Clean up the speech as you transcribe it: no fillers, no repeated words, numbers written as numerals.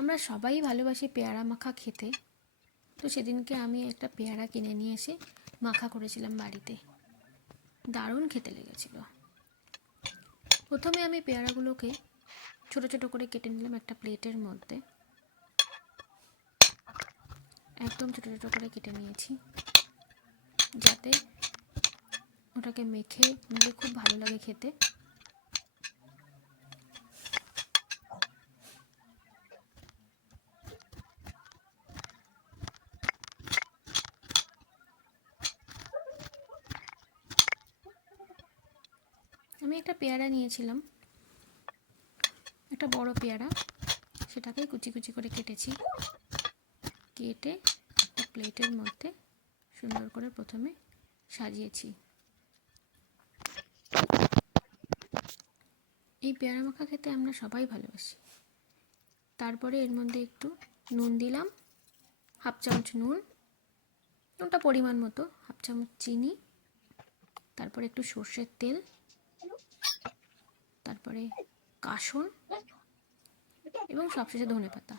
আমরা সবাই ভালোবাসি পেয়ারা মাখা খেতে। তো সেদিনকে আমি একটা পেয়ারা কিনে নিয়ে এসে মাখা করেছিলাম বাড়িতে। দারুণ খেতে লেগেছিল। প্রথমে আমি পেয়ারাগুলোকে ছোট ছোট করে কেটে নিলাম একটা প্লেটের মধ্যে। একদম ছোট ছোট করে কেটে নিয়েছি, যাতে ওটাকে মেখে নিলে খুব ভালো লাগে খেতে। আমি একটা পেয়ারা নিয়েছিলাম, একটা বড় পেয়ারা, সেটাকে কুচি কুচি করে কেটেছি। কেটে একটা প্লেটের মধ্যে সুন্দর করে প্রথমে সাজিয়েছি। এই পেয়ারা মাখা খেতে আমরা সবাই ভালোবাসি। তারপরে এর মধ্যে একটু নুন দিলাম, হাফ চামচ নুন, নুনটা পরিমাণ মতো, হাফ চামচ চিনি, তারপরে একটু সর্ষের তেল, তারপরে কাসন এবং সবশেষে ধনেপাতা।